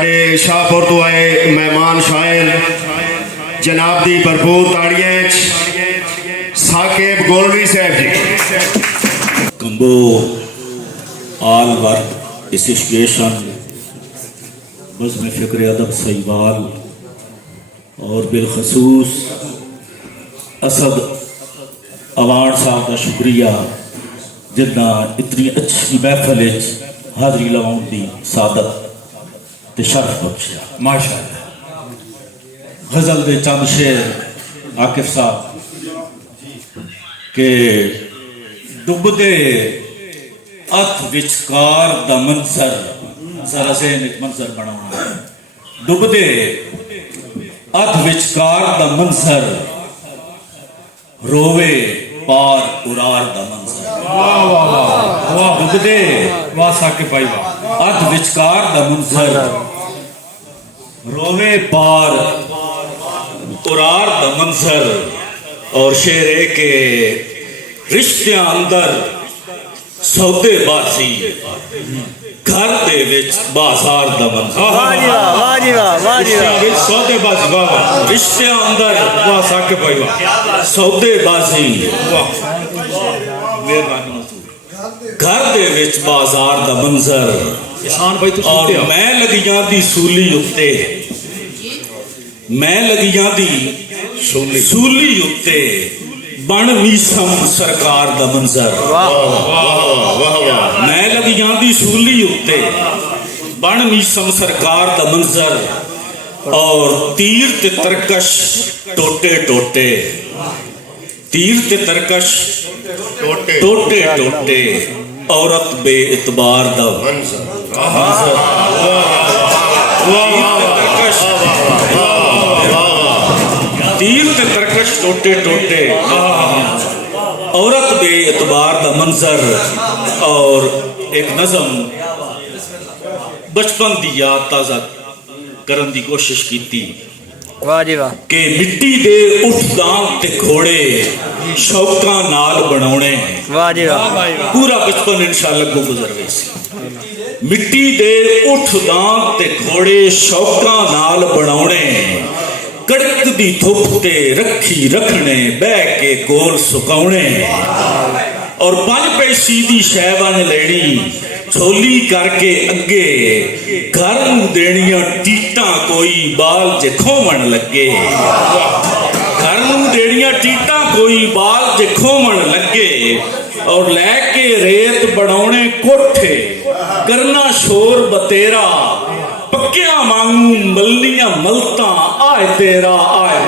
साडे शाहपुर तो आए मेहमान शायर जनाब दी भरपूर ताड़ियां साकिब गोलवी साहब जी। कंबो आल वर्क एसोसिएशन बज़्म फ़िक्र अदब सहीवाल और बिलखसूस असद अवान साहब का शुक्रिया जिन्ना इतनी अच्छी महफल हाज़री लवाउन की सादत ते शर्फ बख्शिया। माशाअल्लाह गज़ल दे चंद शेर आकिफ साहब के डुबदे अथ विचकार दा मंजर जरा से एक मंजर बनाना डुबदे अथ विचकार दा मंजर रोवे पार उरार दा मंजर। वाह वाह वाह वाह डुबदे वाह साकिब भाई वाह अथ विचकार दा मंजर रोवे पार उरार दा मंजर। और शेर है के रिश्तियां अंदर सौदेबाजी घर दे विच बाजार दा मंजर। सौदेबाजी वाह रिश्तियां अंदर वाह साकिब भाई वाह सौदेबाजी वाह मेहरबानी घर दे विच बाजार दा मंजर। और मैं लगियां दी सूली उत्ते मैं लगियां दी सूली उत्ते बन मीसम सरकार दा मंजर। मैं लगियां दी सूली उत्ते बन मीसम सरकार दा मंजर। और तीर ते तरकश टोटे टोटे तीर ते तरकश टोटे टोटे टोटे औरत बे इतबार दा मंजर। तीर ते तरकश टोटे टोटे औरत बे इतबार दा मंजर। और एक नज़म बचपन दी याद ताज़ा करन दी कोशिश की कि मिट्टी दे उठ दांत ते घोड़े शौकां नाल बनाउणे। पूरा बचपन इंशाअल्लाह को गुजर गई। मिट्टी दे उठ दांत ते घोड़े शौकां नाल बनाउणे कड़क दी धुप ते रखी रखने बह के कोल सुकाउणे। और 5 पैसे दी शैवान लेनी झोली करके अगे घर नूं देनियां टीटा कोई बाल जे खोमण लगे। घर नूं देनियां टीटा कोई बाल जे खोमण लगे। और लैके रेत बनाउणे कोठे करना शोर बतेरा पक्किया मांगू मलनियां मलता आए तेरा आए।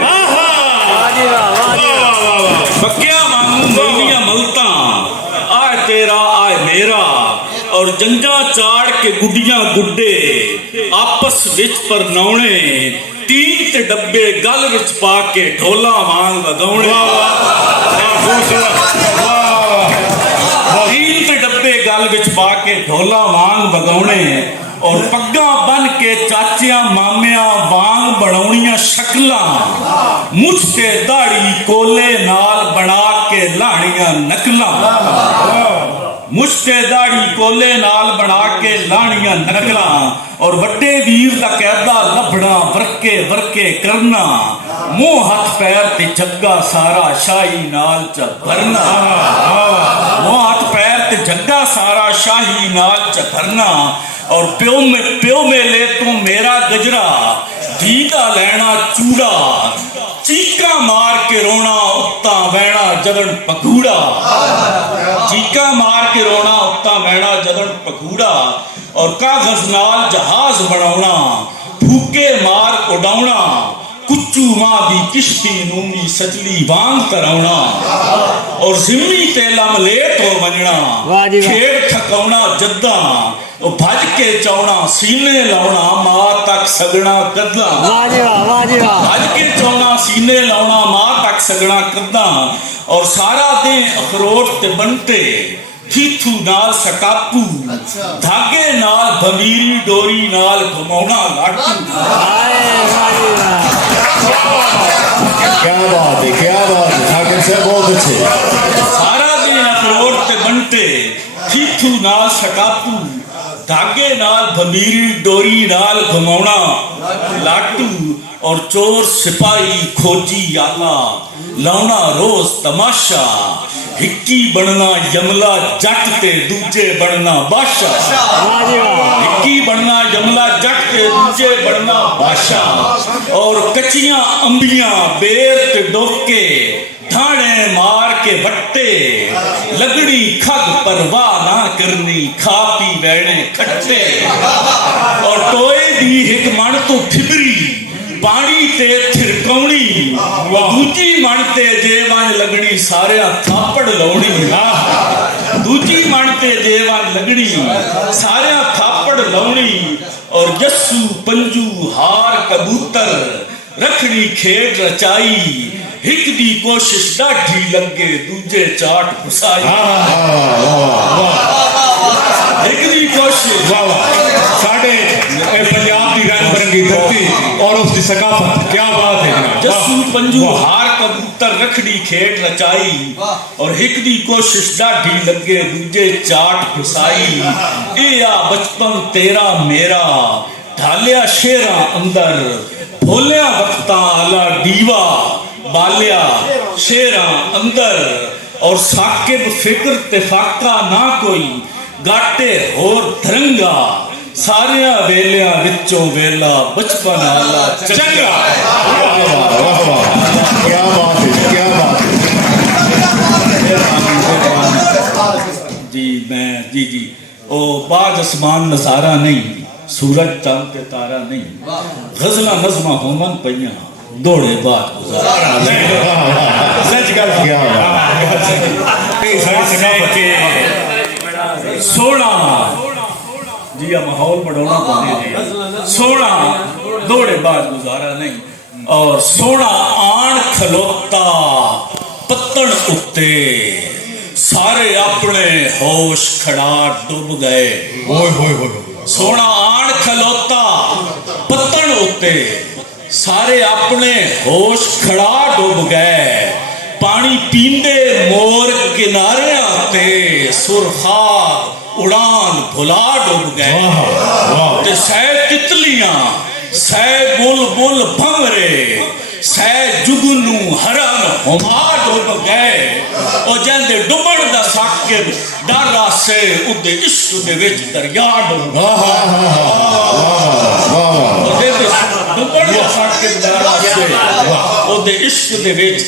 पक्किया मांगू मलनियां मलता आए तेरा आए मेरा। और जंजा चाड़ के गुड्डियां गुड्डे आपस विच पर नौणे तीन ते डब्बे गल विच पा के ढोला वांग वगाउणे। तीन ते डब्बे गल विच पा के ढोला वांग वगाउणे। और पग्गा बन के चाचिया मामिया वांग बनाउणियां शक्लां मुझ ते दाढ़ी कोले नाल बना के लाणियां नकलां। मुझ ते दाढ़ी कोले नाल बना के लाणियां नकलां। और वड्डे वीर दा कैदा लभना वरके वरके करना मुंह हाथ पैर ते जग्गा सारा शाही नाल च भरना। मुंह हाथ पैर ते जग्गा सारा शाही नाल च भरना। और प्यो मेले तू मेरा गजरा दीदा लेना चूड़ा चीका मार के रोना उत्ता बहना जदन पखूड़ा। चीका मार के रोना उत्ता बहना जदन पखूड़ा। और कागज नाल जहाज बनाउणा फूके मार उड़ाउणा कुच्चू मां दी किश्ती नूनी सजली वांग कराउणा। और जिम्मी ते लमलेट हो बनना खेड़ थकाउणा जद्दा भज के चौना सीने लाउणा मां तक सगना कदा। भज के चौना सीने लाउणा मां तक सगना कदा। और सारा दे अखरोट ते बनते थीथू नाल सटापू धागे नाल भमीरी डोरी नाल घुमाउणा लाटू। क्या बात है क्या बात है साकिब साहब बहुत अच्छे। सारा दिन अखरोट ते बनते थीथू नाल सटापू धागे नाल भमीरी डोरी नाल घुमाउणा लाटू और चोर सिपाही खोजी आला लाउना रोज तमाशा हिक्की बनना यमला जट ते दूजे बनना बादशाह हिक्की बनना यमला जट ते दूजे बनना बादशाह और कच्चियां अंबियां बेर ते डोके ठाणे मार के बट्टे लगड़ी खग परवाह ना करनी खा पी बैणे खट्टे और टोए दी हिक मन तो ठिबरी पानी ते थिरकौनी दूजी मन ते जेवन लगनी सारे थापड़ लाउनी दूजी मन ते जेवन लगनी सारे थापड़ लाउनी और जस्सू पंजू हार कबूतर रखड़ी खेड रचाई हिक दी कोशिश डाढी लगे दूजे चाट फसाई हिक दी कोशिश साढ़े पंजाब की रंग बिरंगी धरती और उसकी सकाफत क्या बात है जनाब। जस्सू पंजू हार कबूतर रखड़ी खेड रचाई और हिक दी कोशिश डाढी लगे दूजे चाट फसाई ए आ बचपन तेरा मेरा ढालिया शेरा अंदर भोलिया वक्ता आला दीवा बालिया शेरा अंदर और साकिब फिक्र ते फाका ना कोई गाटे होर धरंगा सारिया वेलिया विचों वेला बचपन आला चंगा क्या बात है क्या बात है। जी मैं जी ओ बाज आसमान नजारा नहीं सूरज चांद के तारा नहीं गजला नज़मा होमन पईयां दौड़े बात गुजारा सच गल क्या बात सारी सकाफत सोना जी आ माहौल बढ़ाना पाने जी सोना दौड़े बाज गुजारा नहीं और सोना आन खलोता पत्तन उत्ते सारे अपने होश खड़ा डूब गए सोना आन खलोता पत्तन उत्ते सारे अपने होश खड़ा डूब गए पानी पींदे मोर किनारियां ते सुरखा उड़ान भुला डूब गए ते सह तितलियां सह बुलबुल भंवरे सह जुगनू हरन हुमा डूब गए और जंदे डुबण दा साकिब डारा से उदे इश्क दे विच दरिया डूब गया डुबण दा साकिब डारा से उदे इश्क दे विच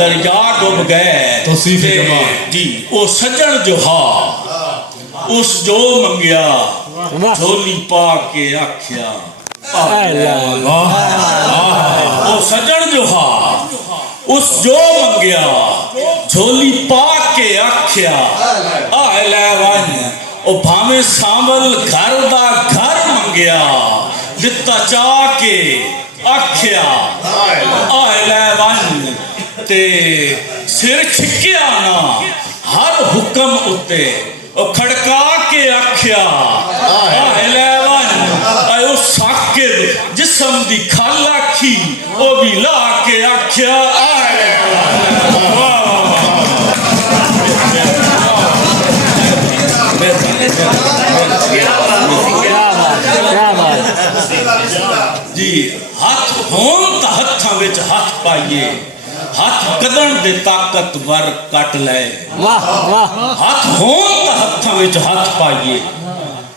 दरिया डूब गए जी ओ सजन जो हा उस जो मंगया झोली पा के आख्या ओ सजन जो हा उस जो मंगया झोली पा के आख्या आ ले वन ओ भावे सांवल घर दा घर मंगया दिता चा के आख्या आ ले वन ते सिर छिक्या ना हर हुक्म उत्ते ओ खड़का के आख्या आयो साकिब जिस्म दी खल आखी ओ भी ला के आख्या जी हाथ होन ता हत्थां विच हाथ पाइए हाथ कदन दे ताकतवर कट ले हाथ होन ता हत्थां विच हाथ पाइए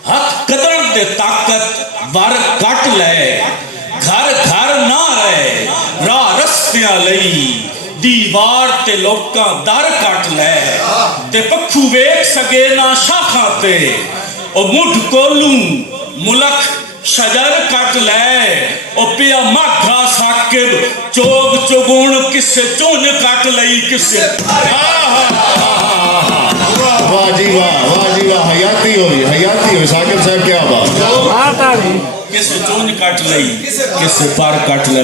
हाथ कदन दे ताकतवर कट ले घर घर ना रहे राह रस्तियां लई दीवार ते लोकां दर कट ले ते पक्खू वेख सके ना शाखां ते ओ मुठ कोलू मुलक शजर कट ले ओ पिया माघा साकिब चोग चुगुण किसे चुन कट लई किसे वाह जी वाह हयाती हुई साकिब साहब क्या बात किसे चुन कट लई किसे पर कट ले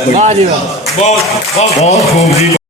बहुत खूब जी।